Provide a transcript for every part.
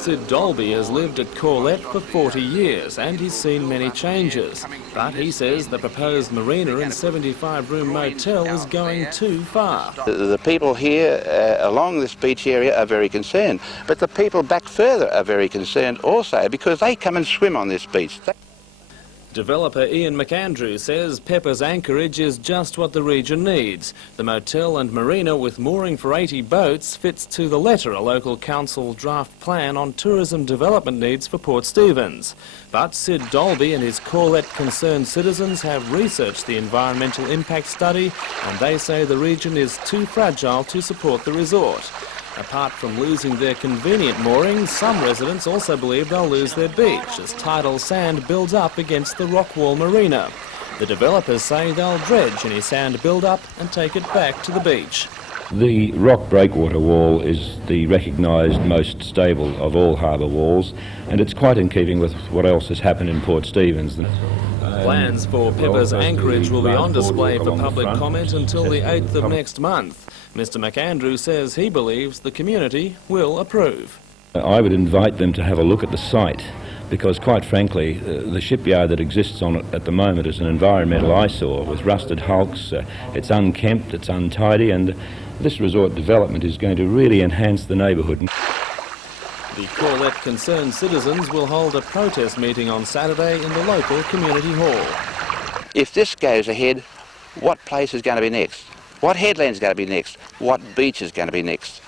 Sid Dolby has lived at Corlette for 40 years and he's seen many changes. But he says the proposed Marina and 75-room motel is going too far. The people here along this beach area are very concerned, but the people back further are very concerned also because they come and swim on this beach. Developer Ian McAndrew says Pepper's Anchorage is just what the region needs. The motel and marina with mooring for 80 boats fits to the letter a local council draft plan on tourism development needs for Port Stephens. But Sid Dolby and his Corlette concerned citizens have researched the environmental impact study and they say the region is too fragile to support the resort. Apart from losing their convenient moorings, some residents also believe they'll lose their beach as tidal sand builds up against the rock wall marina. The developers say they'll dredge any sand build-up and take it back to the beach. The rock breakwater wall is the recognised most stable of all harbour walls, and it's quite in keeping with what else has happened in Port Stephens. Plans for Pepper's Anchorage will be on display for public comment until the 8th of next month. Mr McAndrew says he believes the community will approve. I would invite them to have a look at the site because, quite frankly, the shipyard that exists on it at the moment is an environmental eyesore with rusted hulks. It's unkempt, it's untidy, and this resort development is going to really enhance the neighbourhood. The Corlette concerned citizens will hold a protest meeting on Saturday in the local community hall. If this goes ahead, what place is going to be next? What headland is going to be next? What beach is going to be next?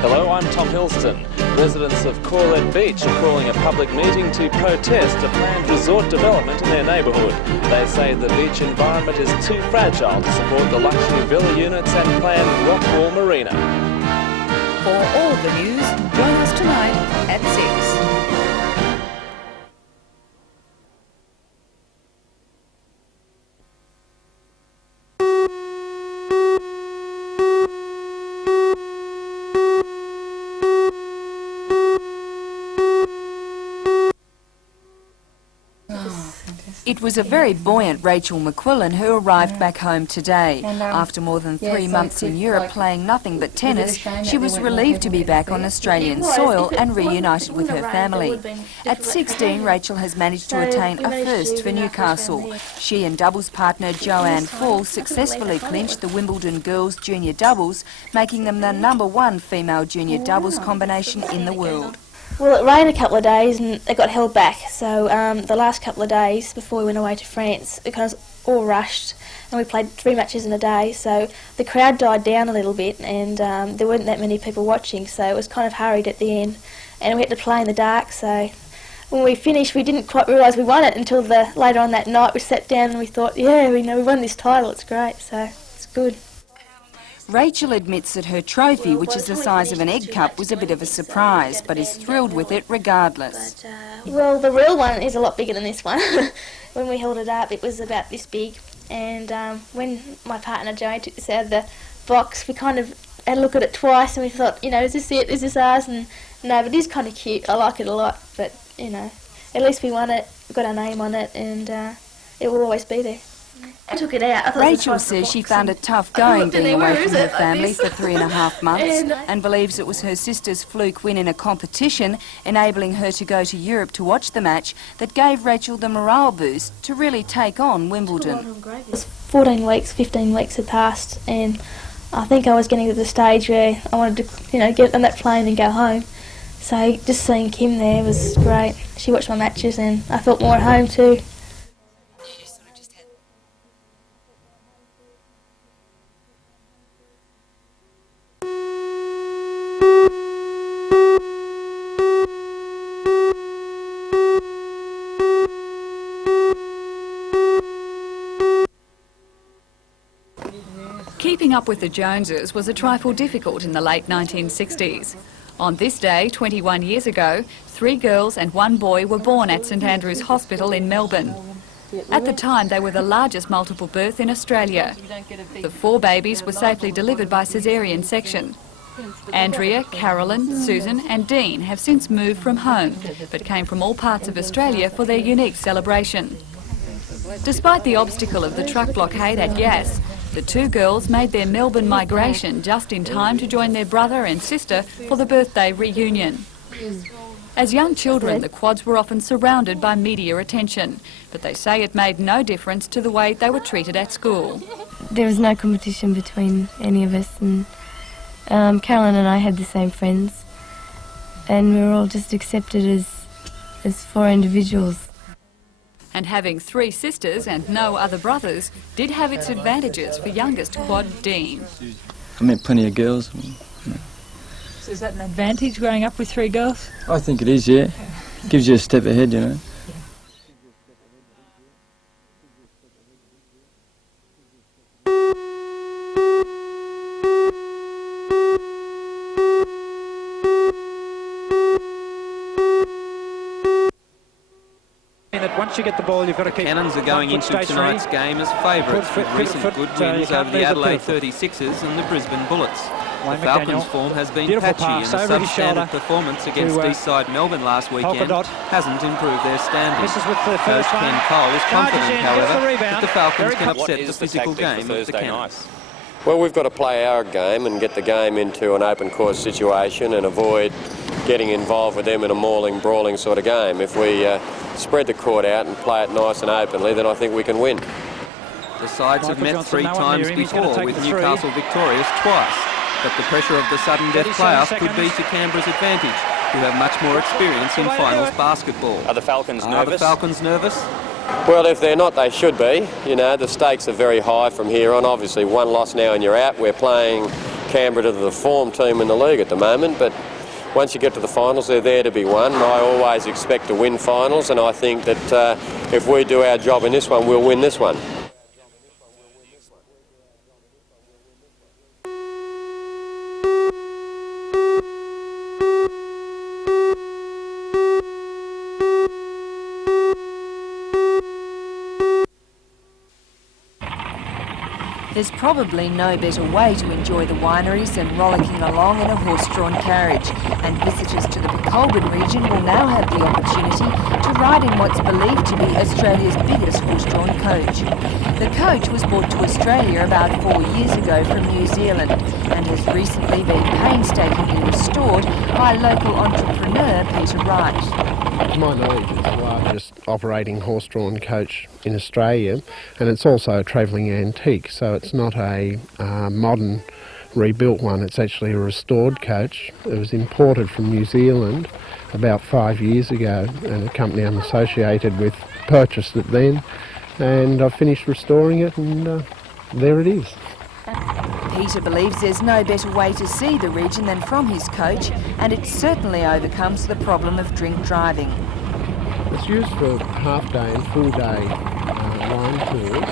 Hello, I'm Tom Hilston. Residents of Corlette Beach are calling a public meeting to protest a planned resort development in their neighbourhood. They say the beach environment is too fragile to support the luxury villa units and planned rock wall marina. For all the news, join us tonight at 6. It was a very buoyant Rachel McQuillan who arrived back home today. After more than 3 months in Europe playing nothing but tennis, she was relieved to be back on Australian soil and reunited with her family. At 16, Rachel has managed to attain a first for Newcastle. She and doubles partner Joanne Fall successfully clinched the Wimbledon girls junior doubles, making them the #1 female junior doubles combination in the world. Well, it rained a couple of days and it got held back, so the last couple of days before we went away to France, it kind of all rushed and we played 3 matches in a day, so the crowd died down a little bit and there weren't that many people watching, so it was kind of hurried at the end and we had to play in the dark, so when we finished we didn't quite realise we won it until later on that night we sat down and we thought, yeah, we won this title, it's great, so it's good. Rachel admits that her trophy, which is the size of an egg cup, was a bit of a surprise, but is thrilled with it regardless. Well, the real one is a lot bigger than this one. When we held it up, it was about this big, and when my partner Joey took this out of the box, we kind of had a look at it twice, and we thought, is this it? Is this ours? And no, but it is kind of cute. I like it a lot, but at least we won it, got our name on it, and it will always be there. I took it out. Rachel says she found it tough going being away from her family for 3.5 months and believes it was her sister's fluke win in a competition, enabling her to go to Europe to watch the match, that gave Rachel the morale boost to really take on Wimbledon. 14 weeks, 15 weeks had passed and I think I was getting to the stage where I wanted to, get on that plane and go home. So just seeing Kim there was great. She watched my matches and I felt more at home too. Keeping up with the Joneses was a trifle difficult in the late 1960s. On this day, 21 years ago, 3 girls and 1 boy were born at St Andrew's Hospital in Melbourne. At the time, they were the largest multiple birth in Australia. The 4 babies were safely delivered by caesarean section. Andrea, Carolyn, Susan and Dean have since moved from home, but came from all parts of Australia for their unique celebration. Despite the obstacle of the truck blockade at Yass, the two girls made their Melbourne migration just in time to join their brother and sister for the birthday reunion. As young children, the quads were often surrounded by media attention, but they say it made no difference to the way they were treated at school. There was no competition between any of us, and Carolyn and I had the same friends, and we were all just accepted as four individuals. And having three sisters and no other brothers did have its advantages for youngest quad Dean. I met plenty of girls. So is that an advantage growing up with three girls? I think it is, yeah. Gives you a step ahead, you know. Once you get the ball, you've got to keep... Cannons are going into tonight's game as favourites with recent good wins over the Adelaide 36ers and the Brisbane Bullets. The Falcons' form has been patchy and the substandard performance against Eastside Melbourne last weekend hasn't improved their standing. Coach Ken Cole is confident, however, that the Falcons can upset the physical game of the Cannons. Well, we've got to play our game and get the game into an open court situation and avoid getting involved with them in a mauling, brawling sort of game. If we spread the court out and play it nice and openly, then I think we can win. The sides have met 3 times before, with Newcastle victorious twice. But the pressure of the sudden death playoff could be to Canberra's advantage, who have much more experience in finals basketball. Are the Falcons nervous? Are the Falcons nervous? Well, if they're not, they should be. You know, the stakes are very high from here on. Obviously, one loss now and you're out. We're playing Canberra to the form team in the league at the moment, but once you get to the finals, they're there to be won. I always expect to win finals, and I think that if we do our job in this one, we'll win this one. There's probably no better way to enjoy the wineries than rollicking along in a horse-drawn carriage, and visitors to the Pokolbin region will now have the opportunity to ride in what's believed to be Australia's biggest horse-drawn coach. The coach was brought to Australia about 4 years ago from New Zealand and has recently been painstakingly restored by local entrepreneur Peter Wright. To my knowledge, it's the largest operating horse-drawn coach in Australia, and it's also a travelling antique, so it's not a modern rebuilt one. It's actually a restored coach. It was imported from New Zealand about 5 years ago, and a company I'm associated with purchased it then, and I finished restoring it, and there it is. Peter believes there's no better way to see the region than from his coach, and it certainly overcomes the problem of drink driving. It's used for half-day and full-day wine tours,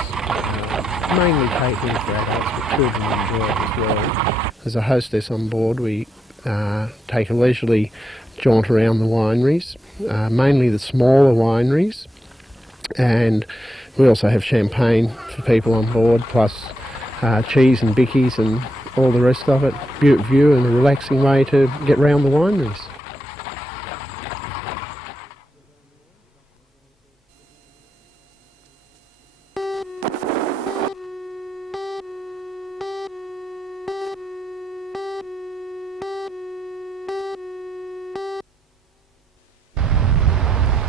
mainly catering for adults, but children enjoy it as well. As a hostess on board, we take a leisurely jaunt around the wineries, mainly the smaller wineries, and we also have champagne for people on board, plus cheese and bickies and all the rest of it. Beautiful view and a relaxing way to get round the wineries.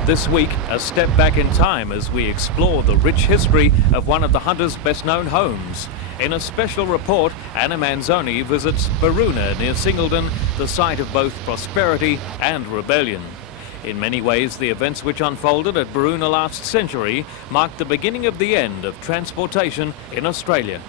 This week, a step back in time as we explore the rich history of one of the Hunter's best-known homes. In a special report, Anna Manzoni visits Baruna near Singleton, the site of both prosperity and rebellion. In many ways, the events which unfolded at Baruna last century marked the beginning of the end of transportation in Australia.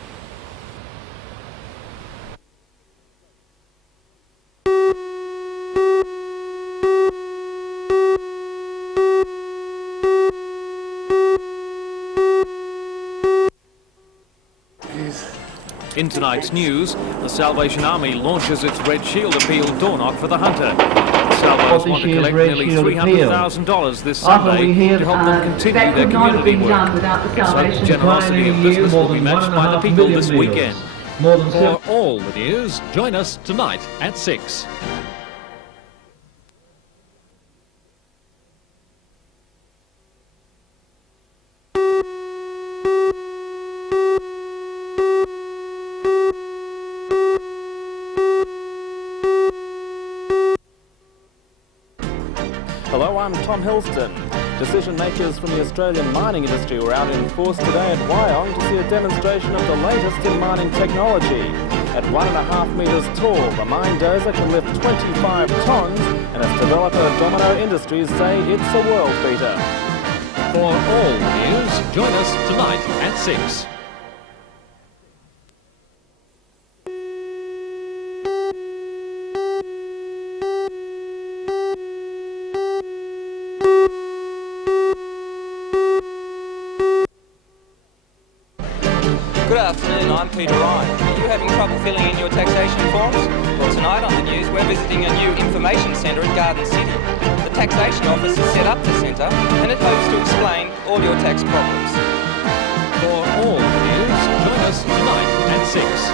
In tonight's news, the Salvation Army launches its Red Shield appeal door knock for the Hunter. The Salvos want to collect nearly $300,000 this Sunday to help them continue their community work. So the generosity of business will be matched by the people this weekend. For all the news, join us tonight at 6. Hello, I'm Tom Hilston. Decision makers from the Australian mining industry were out in force today at Wyong to see a demonstration of the latest in mining technology. At 1.5 metres tall, the mine Dozer can lift 25 tonnes, and its developer Domino Industries say it's a world beater. For all the news, join us tonight at 6. Good afternoon, I'm Peter Ryan. Are you having trouble filling in your taxation forms? Well, tonight on the news we're visiting a new information centre at Garden City. The taxation office has set up the centre and it hopes to explain all your tax problems. For all the news, join us tonight at 6.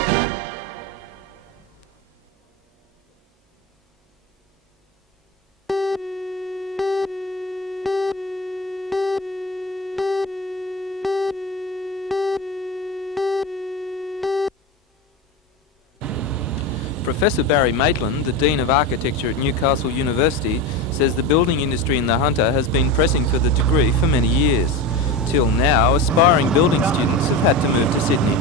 Professor Barry Maitland, the Dean of Architecture at Newcastle University, says the building industry in the Hunter has been pressing for the degree for many years. Till now, aspiring building students have had to move to Sydney.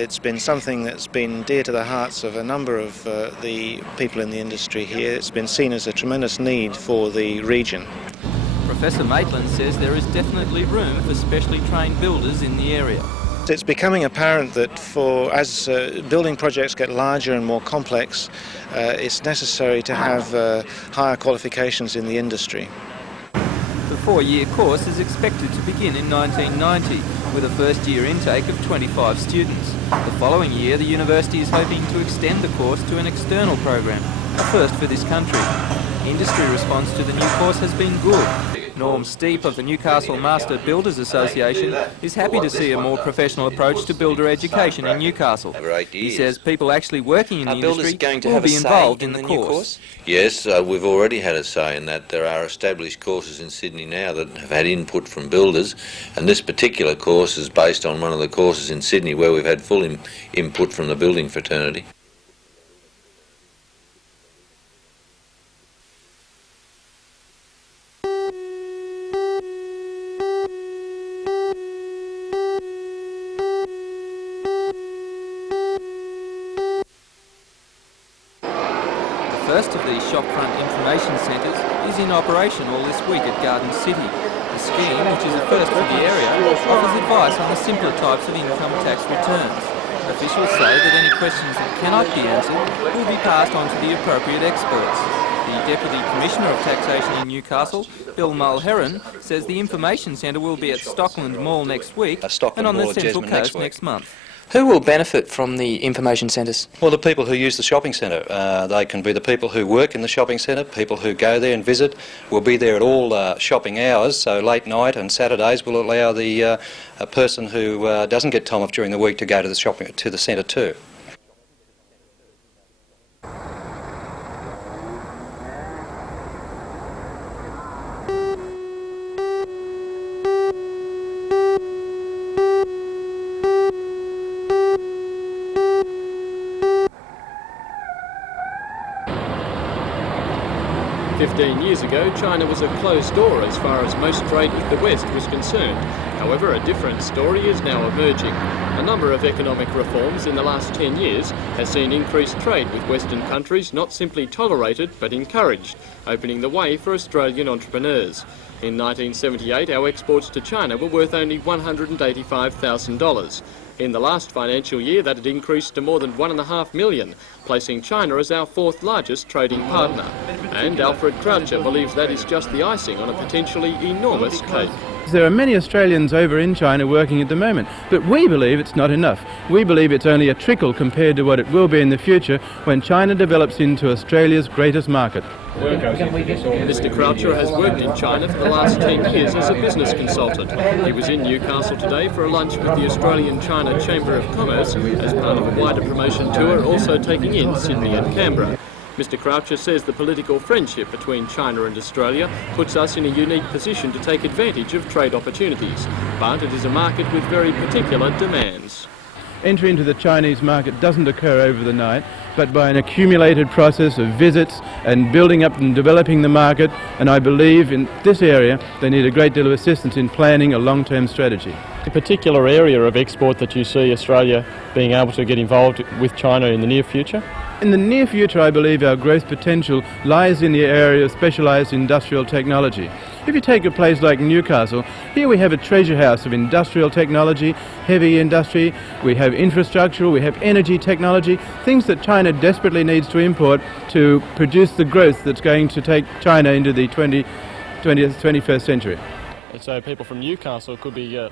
It's been something that's been dear to the hearts of a number of the people in the industry here. It's been seen as a tremendous need for the region. Professor Maitland says there is definitely room for specially trained builders in the area. It's becoming apparent that as building projects get larger and more complex, it's necessary to have higher qualifications in the industry. The 4-year course is expected to begin in 1990 with a first-year intake of 25 students. The following year, the university is hoping to extend the course to an external program, a first for this country. Industry response to the new course has been good. Norm Steep of the Newcastle Master Builders Association is happy to see a more professional approach to builder education in Newcastle. He says people actually working in the industry will be involved in the course. Yes, we've already had a say in that. There are established courses in Sydney now that have had input from builders, and this particular course is based on one of the courses in Sydney where we've had full input from the building fraternity. The first of these shopfront information centres is in operation all this week at Garden City. The scheme, which is a first for the area, offers advice on the simpler types of income tax returns. Officials say that any questions that cannot be answered will be passed on to the appropriate experts. The Deputy Commissioner of Taxation in Newcastle, Bill Mulheron, says the information centre will be at Stockland Mall next week and on the Central Coast next month. Who will benefit from the information centres? Well, the people who use the shopping centre. They can be the people who work in the shopping centre, people who go there and visit. Will be there at all shopping hours, so late night and Saturdays will allow the a person who doesn't get time off during the week to go to the centre too. Years ago, China was a closed door as far as most trade with the West was concerned. However, a different story is now emerging. A number of economic reforms in the last 10 years has seen increased trade with Western countries not simply tolerated but encouraged, opening the way for Australian entrepreneurs. In 1978, our exports to China were worth only $185,000. In the last financial year, that had increased to more than $1.5 million, placing China as our fourth largest trading partner. And Alfred Croucher believes that is just the icing on a potentially enormous cake. There are many Australians over in China working at the moment, but we believe it's not enough. We believe it's only a trickle compared to what it will be in the future when China develops into Australia's greatest market. Mr. Croucher has worked in China for the last 10 years as a business consultant. He was in Newcastle today for a lunch with the Australian-China Chamber of Commerce as part of a wider promotion tour also taking in Sydney and Canberra. Mr. Croucher says the political friendship between China and Australia puts us in a unique position to take advantage of trade opportunities, but it is a market with very particular demands. Entry into the Chinese market doesn't occur over the night, but by an accumulated process of visits and building up and developing the market, and I believe in this area they need a great deal of assistance in planning a long-term strategy. A particular area of export that you see Australia being able to get involved with China in the near future? In the near future, I believe our growth potential lies in the area of specialised industrial technology. If you take a place like Newcastle, here we have a treasure house of industrial technology, heavy industry, we have infrastructure, we have energy technology, things that China desperately needs to import to produce the growth that's going to take China into the 21st century. So people from Newcastle could be...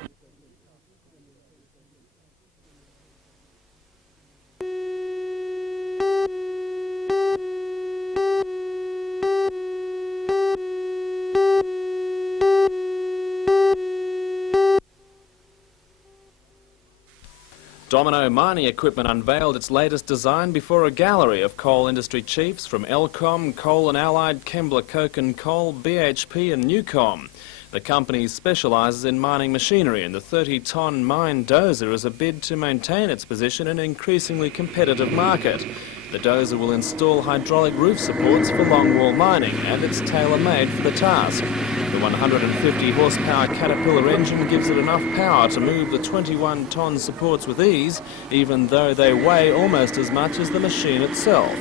Domino mining equipment unveiled its latest design before a gallery of coal industry chiefs from Elcom, Coal and Allied, Kembla Coke and Coal, BHP and Newcom. The company specialises in mining machinery, and the 30-tonne mine Dozer is a bid to maintain its position in an increasingly competitive market. The Dozer will install hydraulic roof supports for longwall mining, and it's tailor-made for the task. The 150 horsepower Caterpillar engine gives it enough power to move the 21-tonne supports with ease, even though they weigh almost as much as the machine itself.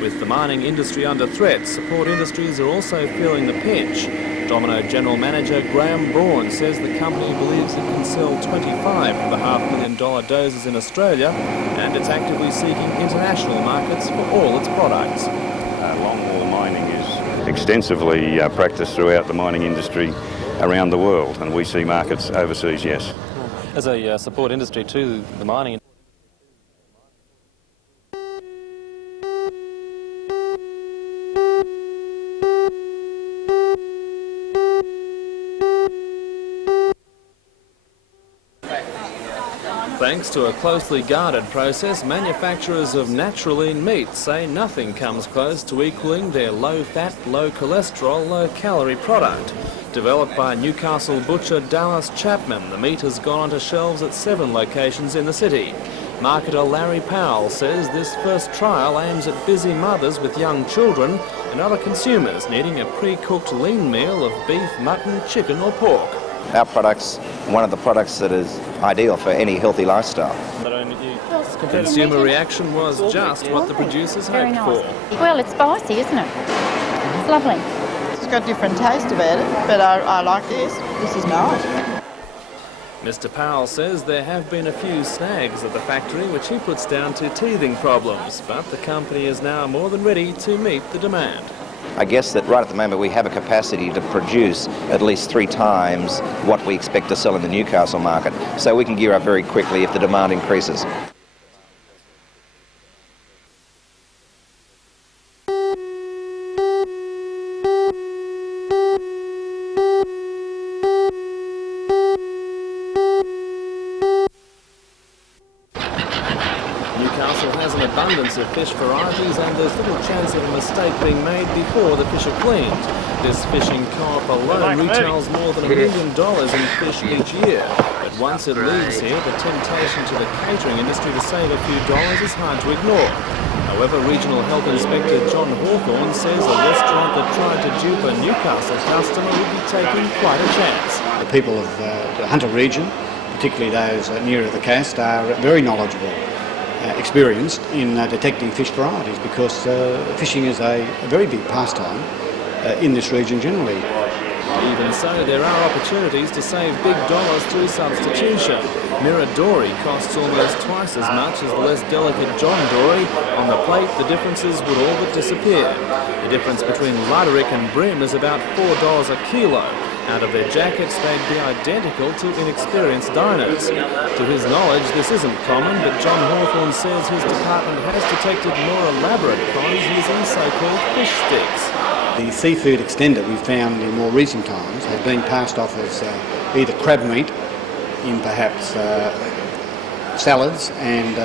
With the mining industry under threat, support industries are also feeling the pinch. Domino General Manager Graham Braun says the company believes it can sell 25 of the $500,000 dozers in Australia, and it's actively seeking international markets for all its products. Longwall mining is extensively practiced throughout the mining industry around the world, and we see markets overseas, yes. As a support industry to the mining industry, thanks to a closely guarded process, manufacturers of natural lean meat say nothing comes close to equalling their low-fat, low-cholesterol, low-calorie product. Developed by Newcastle butcher Dallas Chapman, the meat has gone onto shelves at 7 locations in the city. Marketer Larry Powell says this first trial aims at busy mothers with young children and other consumers needing a pre-cooked lean meal of beef, mutton, chicken or pork. Our product's one of the products that is ideal for any healthy lifestyle. Consumer reaction was just what the producers hoped for. Well, it's spicy, isn't it? It's lovely. It's got a different taste about it, but I like this. This is nice. Mr. Powell says there have been a few snags at the factory, which he puts down to teething problems, but the company is now more than ready to meet the demand. I guess that right at the moment we have a capacity to produce at least 3 times what we expect to sell in the Newcastle market, so we can gear up very quickly if the demand increases. Newcastle has an abundance of fish varieties, and there's little chance of a mistake being made before the fish are cleaned. This fishing co-op alone retails more than $1 million in fish each year, but once it leaves here, the temptation to the catering industry to save a few dollars is hard to ignore. However, Regional Health Inspector John Hawthorne says a restaurant that tried to dupe a Newcastle customer would be taking quite a chance. The people of the Hunter region, particularly those nearer the coast, are very knowledgeable, experienced in detecting fish varieties, because fishing is a very big pastime in this region generally. Even so, there are opportunities to save big dollars through substitution. Mirror dory costs almost twice as much as the less delicate John dory. On the plate, the differences would all but disappear. The difference between Luderick and Brim is about $4 a kilo. Out of their jackets, they'd be identical to inexperienced diners. To his knowledge, this isn't common, but John Hawthorne says his department has detected more elaborate cons using so-called fish sticks. The seafood extender we've found in more recent times has been passed off as either crab meat in perhaps salads and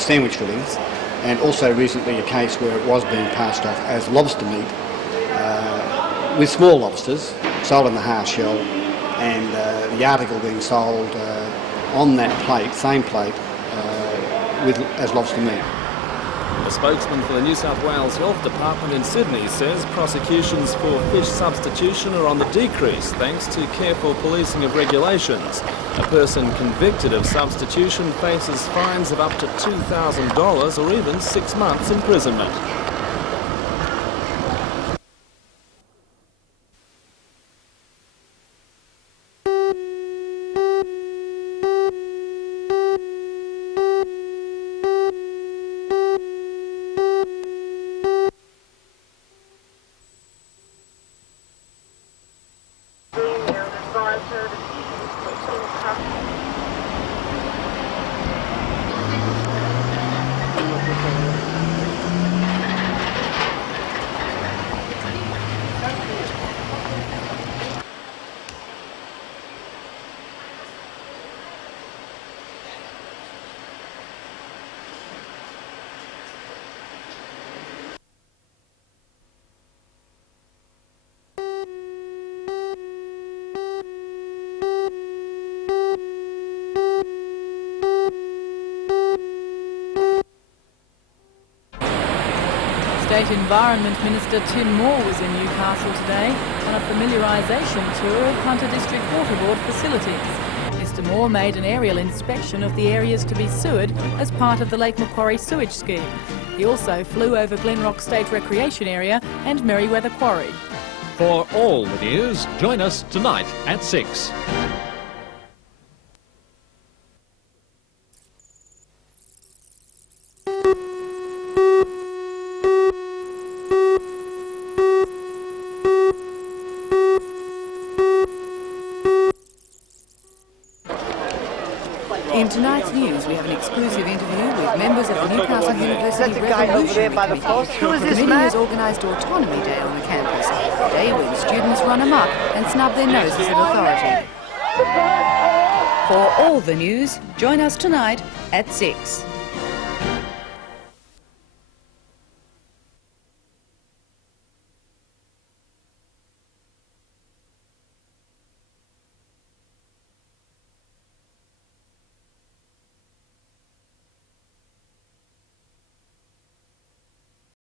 sandwich fillings, and also recently a case where it was being passed off as lobster meat with small lobsters sold in the half shell, and the article being sold on that plate, same plate, as lobster meat. A spokesman for the New South Wales Health Department in Sydney says prosecutions for fish substitution are on the decrease thanks to careful policing of regulations. A person convicted of substitution faces fines of up to $2,000 or even 6 months imprisonment. State Environment Minister Tim Moore was in Newcastle today on a familiarisation tour of Hunter District Water Board facilities. Mr Moore made an aerial inspection of the areas to be sewered as part of the Lake Macquarie sewage scheme. He also flew over Glenrock State Recreation Area and Merriweather Quarry. For all the news, join us tonight at 6. In tonight's news, we have an exclusive interview with members of the Newcastle University Revolutionary Committee. The committee has organised Autonomy Day on the campus, a day when students run amok and snub their noses at authority. For all the news, join us tonight at 6.